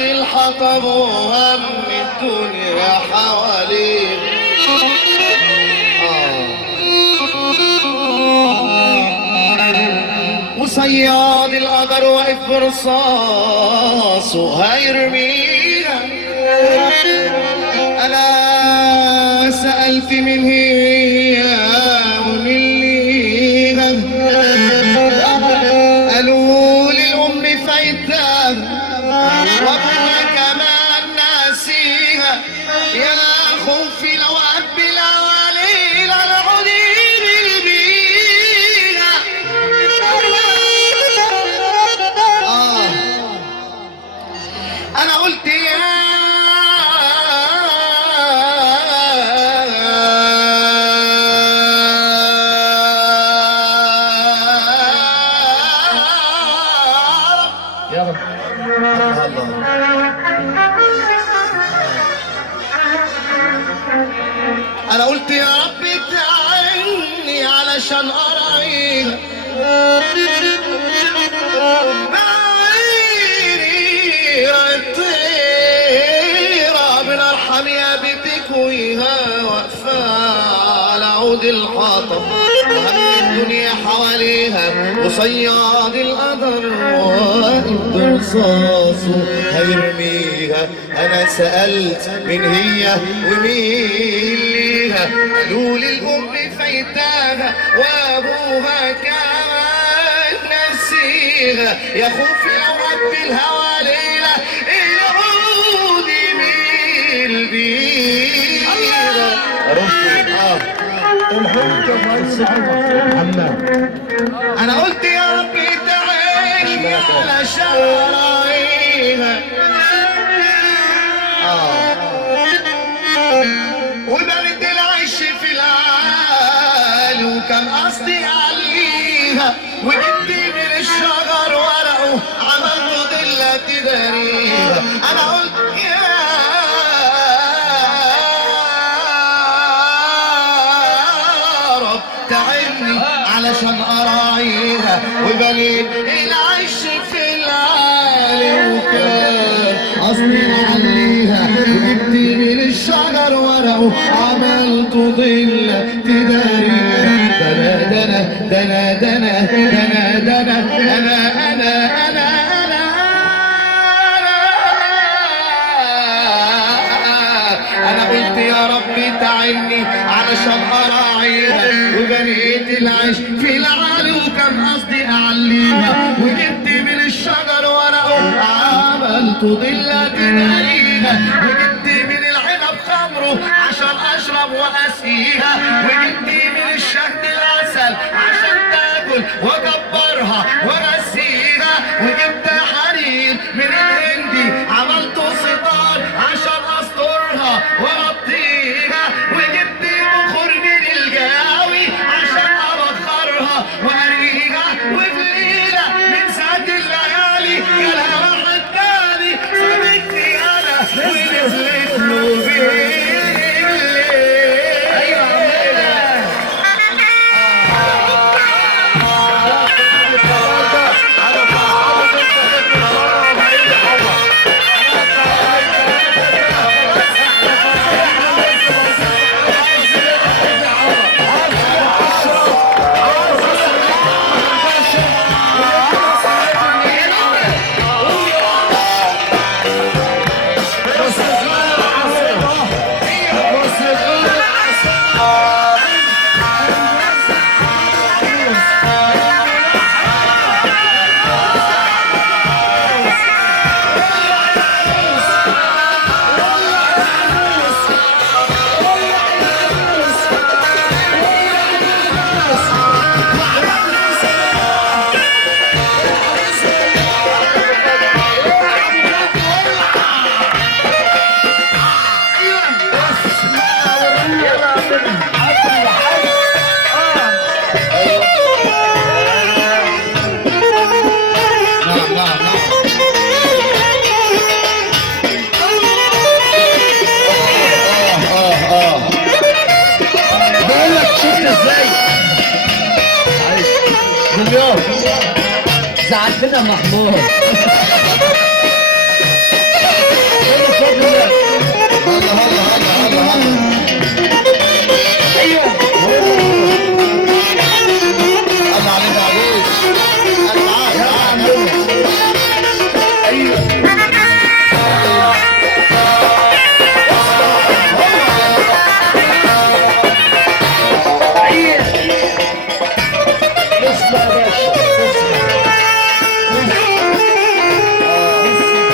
الحطب وهم الدنيا حواليه وصياد القدر واقف برصاصه هيرميها. انا سألت من هي ومن ليها، قالوا لي الام فايتها وابوها كمان ناسيها. يا خوفي لو اقبل عليل العديل بيها. انا قلت يا انا قلت يا رب تعيني علشان اراعيها. بعيني الطيرة من الحمية بتكويها واقفة على عود الحطب وهم الدنيا حواليها وصياد القدر واقف برصاصه هيرميها. انا سألت من هي ومين ليها، قالوا لي الام فايتاها وابوها كان نسيها. يا خوفي لو قبل الهوى ليلة العود يميل بيها. انا قلت يا رب تعيشني على شرايها. وبرد العيش في العالي وكان قصدي عليها. وجبت من الشجر ورقه عملت ضلة تداريها. انا قلت يا رب تعبني علشان اراعيها. وبنيت العيش في العالي وكان قصدي عليها. وجبت من الشجر ورقه عملت ضلة تداريها. دنا دنا دنا دنا دنا دنا انا انا قلت يا رب تعيني علشان اراعيها. وبنيت العيش في العالي وكان قصدي اعليها. وجبت من الشجر ورقه عملت ضلة تداريها. وجبت من العنب خمره عشان اشرب واسقيها. وجبت من الشهد العسل عشان تاكل واكبرها وارسيها. وجبت حرير من الهندي عملته ستار عشان استرها واغطيها. وجبت بخور من الجاوي عشان ابخرها واريها. وفي ليله من ساعه الليالي جالها واحد تاني سابتني انا ونزلت له بالليل. دنيا زعلتنا محمود.